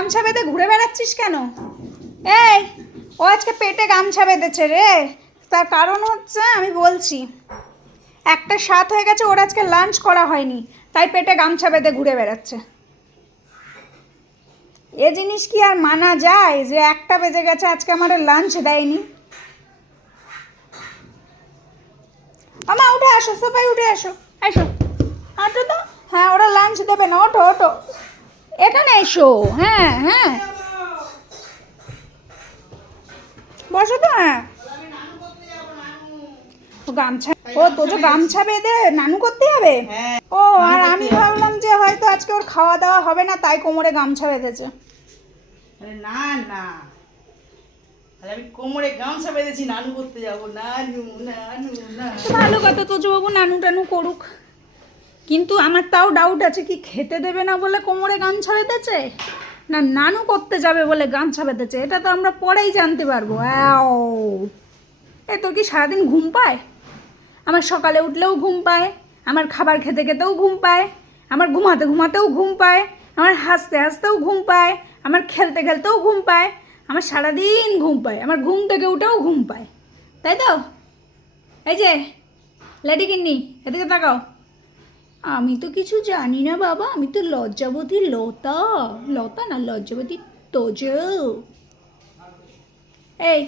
গামছা বেঁধে ঘুরে বেড়াচ্ছিস কেন? এই, ও আজকে পেটে গামছা বেঁধেছে রে। তার কারণ হচ্ছে আমি বলছি, 1:07 হয়ে গেছে, ওর আজকে লাঞ্চ করা হয়নি, তাই পেটে গামছা বেঁধে ঘুরে বেড়াচ্ছে। এ জিনিস কি আর মানা যায় যে 1টা বেজে গেছে আজকে আমার লাঞ্চ দেয়নি? আমা উঠে আসো, সোফায় উঠে আসো, আসো, হাঁটো তো। হ্যাঁ, ওরা লাঞ্চ দেবে না, ওঠো ওঠো, এখানে এসো। হ্যাঁ হ্যাঁ, বসো তো। হ্যাঁ, গামছা, ও তো যে গামছা বেঁধে নানু করতে যাবে। ও, আর আমি ভাবলাম যে হয়তো আজকে ওর খাওয়া দাওয়া হবে না, তাই কোমরে গামছা বেঁধেছে। না না, আমি কোমরে গামছা বেঁধেছি, নানু করতে যাবো। নানু নানু না, ভালো কথা, তোজবাবু নানু টানু করুক, কিন্তু আমার তাও ডাউট আছে, কি খেতে দেবে না বলে কোমরে গামছা বেঁধেছে, না নানু করতে যাবে বলে গামছা বেঁধেছে? এটা তো আমরা পরেই জানতে পারবো। এ তোর কি সারাদিন ঘুম পায়? আমার সকালে উঠলেও ঘুম পায়, আমার খাবার খেতে খেতেও ঘুম পায়, আমার ঘুমাতে ঘুমাতেও ঘুম পায়, আমার হাসতে হাসতেও ঘুম পায়, আমার খেলতে খেলতেও ঘুম পায়, আমার সারাদিন ঘুম পায়, আমার ঘুম থেকে উঠেও ঘুম পায়, তাই তো? এই যে লেডি কিন্নি, এদিকে তাকাও। আমি তো কিছু জানি না বাবা, আমি তো লজ্জাবতী লতা, লতা না লজ্জাবতী তোজ। এই,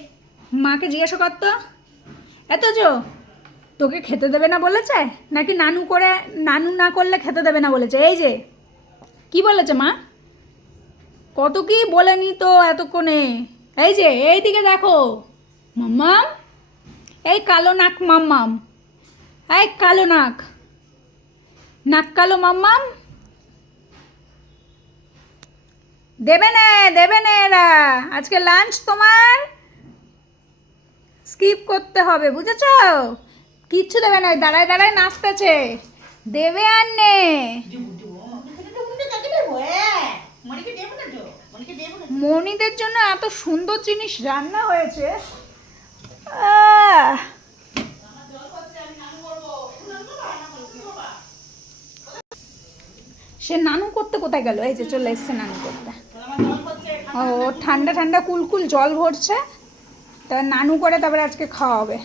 মাকে জিজ্ঞাসা কর তো, এত জো তোকে খেতে দেবে না বলেছে, নাকি নানু করে, নানু না করলে খেতে দেবে না বলেছে? এই যে কি বলেছে মা, কত কি বলেনি তো এতক্ষণে। এই যে এইদিকে দেখো মাম্মাম, এই কালো নাক মাম্মাম, এই কালো নাক, নাক কালো মাম্মাম, দেবে না, দেবে না এরা, আজকে লাঞ্চ তোমার স্কিপ করতে হবে, বুঝেছ? কিচ্ছু দেবে না, দাঁড়ায় দাঁড়ায় নাচতেছে, দেবে আর নে। মনিদের জন্য এত সুন্দর জিনিস রান্না হয়েছে। সে নানু করতে কোথায় গেল? এই যে চলে এসছে নানু করতে। ও ঠান্ডা ঠান্ডা কুলকুল জল ভরছে, তা নানু করে তারপরে আজকে খাওয়া হবে।